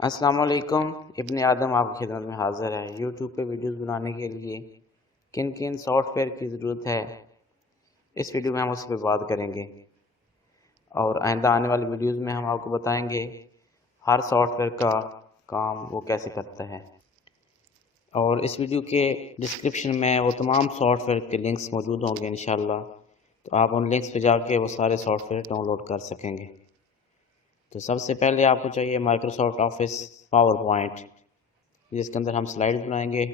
السلام علیکم، ابن آدم آپ کی خدمت میں حاضر ہے۔ یوٹیوب پہ ویڈیوز بنانے کے لیے کن کن سافٹ ویئر کی ضرورت ہے، اس ویڈیو میں ہم اس پہ بات کریں گے، اور آئندہ آنے والی ویڈیوز میں ہم آپ کو بتائیں گے ہر سافٹ ویئر کا کام وہ کیسے کرتا ہے۔ اور اس ویڈیو کے ڈسکرپشن میں وہ تمام سافٹ ویئر کے لنکس موجود ہوں گے انشاءاللہ، تو آپ ان لنکس پہ جا کے وہ سارے سافٹ ویئر ڈاؤن لوڈ کر سکیں گے۔ تو سب سے پہلے آپ کو چاہیے مائکروسافٹ آفس پاور پوائنٹ، جس کے اندر ہم سلائڈز بنائیں گے،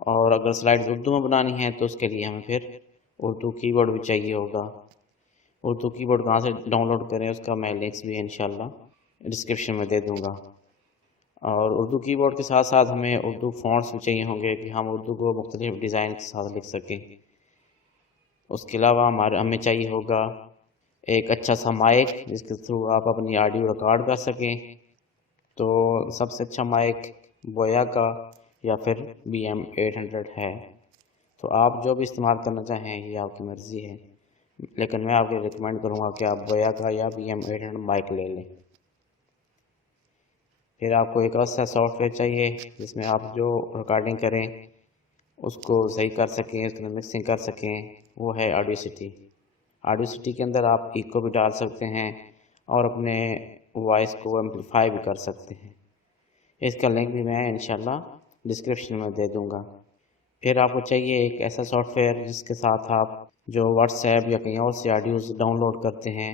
اور اگر سلائڈز اردو میں بنانی ہیں تو اس کے لیے ہمیں پھر اردو کی بورڈ بھی چاہیے ہوگا۔ اردو کی بورڈ کہاں سے ڈاؤن لوڈ کریں اس کا میں لنکس بھی انشاءاللہ ڈسکرپشن میں دے دوں گا۔ اور اردو کی بورڈ کے ساتھ ساتھ ہمیں اردو فونٹس بھی چاہیے ہوں گے کہ ہم اردو کو مختلف ڈیزائن کے ساتھ لکھ سکیں۔ اس کے علاوہ ہمیں چاہیے ہوگا ایک اچھا سا مائک جس کے تھرو آپ اپنی آڈیو ریکارڈ کر سکیں۔ تو سب سے اچھا مائک بویا کا یا پھر BM800 ہے، تو آپ جو بھی استعمال کرنا چاہیں یہ آپ کی مرضی ہے، لیکن میں آپ کو ریکمینڈ کروں گا کہ آپ بویا کا یا BM800 مائک لے لیں۔ پھر آپ کو ایک ایسا سافٹ ویئر چاہیے جس میں آپ جو ریکارڈنگ کریں اس کو صحیح کر سکیں، اس میں مکسنگ کر سکیں، وہ ہے آڈیوسٹی۔ آڈیوسٹی کے اندر آپ ایکو بھی ڈال سکتے ہیں اور اپنے وائس کو ایمپلیفائی بھی کر سکتے ہیں۔ اس کا لنک بھی میں انشاءاللہ ڈسکرپشن میں دے دوں گا۔ پھر آپ کو چاہیے ایک ایسا سافٹ ویئر جس کے ساتھ آپ جو واٹس ایپ یا کہیں اور سے آڈیوز ڈاؤن لوڈ کرتے ہیں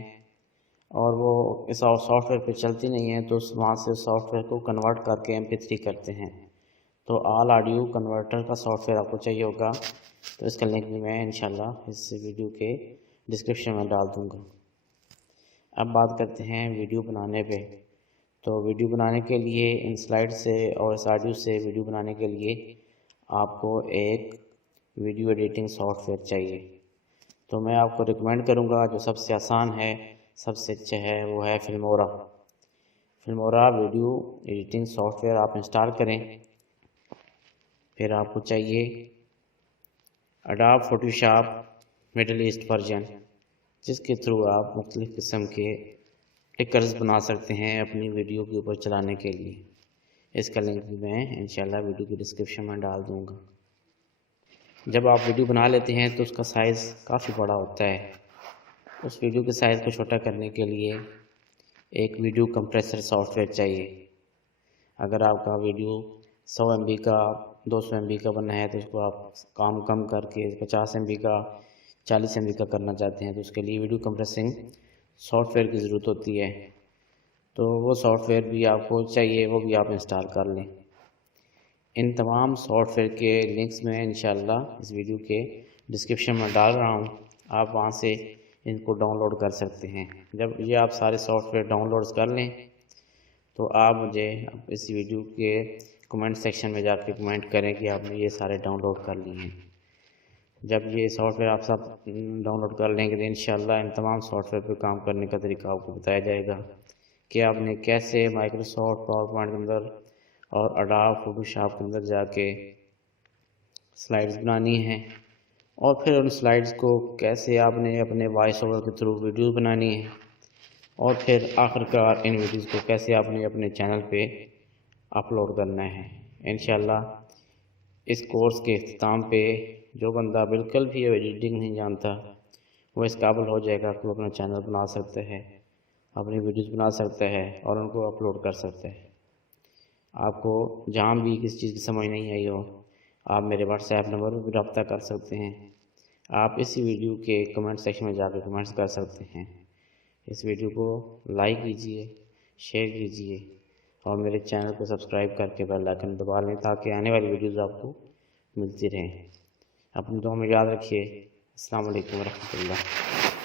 اور وہ اس سافٹ ویئر پہ چلتی نہیں ہے، تو وہاں سے سافٹ ویئر کو کنورٹ کر کے MP3 کرتے ہیں، تو آل آڈیو کنورٹر کا سافٹ ویئر آپ کو چاہیے ہوگا۔ تو اس کا لنک بھی میں انشاءاللہ اس ویڈیو کے ڈسکرپشن میں ڈال دوں گا۔ اب بات کرتے ہیں ویڈیو بنانے پہ۔ تو ویڈیو بنانے کے لیے ان سلائڈ سے اور اس آڈیو سے ویڈیو بنانے کے لیے آپ کو ایک ویڈیو ایڈیٹنگ سافٹ ویئر چاہیے۔ تو میں آپ کو ریکمینڈ کروں گا جو سب سے آسان ہے، سب سے اچھا ہے، وہ ہے فلمورا۔ فلمورا ویڈیو ایڈیٹنگ سافٹ ویئر آپ انسٹال کریں۔ پھر آپ کو چاہیے اڈوب فوٹوشاپ مڈل ایسٹ ورژن، جس کے تھرو آپ مختلف قسم کے ٹکرز بنا سکتے ہیں اپنی ویڈیو کے اوپر چلانے کے لیے۔ اس کا لنک بھی میں انشاءاللہ ویڈیو کی ڈسکرپشن میں ڈال دوں گا۔ جب آپ ویڈیو بنا لیتے ہیں تو اس کا سائز کافی بڑا ہوتا ہے۔ اس ویڈیو کے سائز کو چھوٹا کرنے کے لیے ایک ویڈیو کمپریسر سافٹ ویئر چاہیے۔ اگر آپ کا ویڈیو 100 MB کا 200 MB کا بننا ہے تو اس کو آپ کام کم کر کے 50 MB کا 40 MB کا کرنا چاہتے ہیں، تو اس کے لیے ویڈیو کمپریسنگ سافٹ ویئر کی ضرورت ہوتی ہے۔ تو وہ سافٹ ویئر بھی آپ کو چاہیے، وہ بھی آپ انسٹال کر لیں۔ ان تمام سافٹ ویئر کے لنکس میں انشاءاللہ اس ویڈیو کے ڈسکرپشن میں ڈال رہا ہوں، آپ وہاں سے ان کو ڈاؤن لوڈ کر سکتے ہیں۔ جب یہ آپ سارے سافٹ ویئر ڈاؤن لوڈ کر لیں تو آپ مجھے اس ویڈیو کے کمنٹ سیکشن میں جا کے کمنٹ کریں کہ آپ نے یہ سارے ڈاؤن لوڈ کر لیے ہیں۔ جب یہ سافٹ ویئر آپ سب ڈاؤن لوڈ کر لیں گے تو انشاءاللہ ان تمام سافٹ ویئر پہ کام کرنے کا طریقہ آپ کو بتایا جائے گا کہ آپ نے کیسے مائکروسافٹ پاور پوائنٹ کے اندر اور اڈوب فوٹوشاپ کے اندر جا کے سلائڈز بنانی ہیں، اور پھر ان سلائڈز کو کیسے آپ نے اپنے وائس اوور کے تھرو ویڈیوز بنانی ہے، اور پھر آخرکار ان ویڈیوز کو کیسے آپ نے اپنے چینل پہ اپلوڈ کرنا ہے۔ انشاءاللہ اس کورس کے اختتام پہ جو بندہ بالکل بھی ایڈیٹنگ نہیں جانتا وہ اس قابل ہو جائے گا کہ وہ اپنا چینل بنا سکتا ہے، اپنی ویڈیوز بنا سکتا ہے اور ان کو اپلوڈ کر سکتا ہے۔ آپ کو جہاں بھی کسی چیز کی سمجھ نہیں آئی ہو، آپ میرے واٹس ایپ نمبر پر بھی رابطہ کر سکتے ہیں۔ آپ اسی ویڈیو کے کمنٹ سیکشن میں جا کے کمنٹس کر سکتے ہیں۔ اس ویڈیو کو لائک کیجئے، شیئر کیجئے اور میرے چینل کو سبسکرائب کر کے بیل آئکن دبا لیں تاکہ آنے والی ویڈیوز آپ کو ملتی رہیں۔ اپنی دعا میں یاد رکھیے۔ السلام علیکم ورحمۃ اللہ۔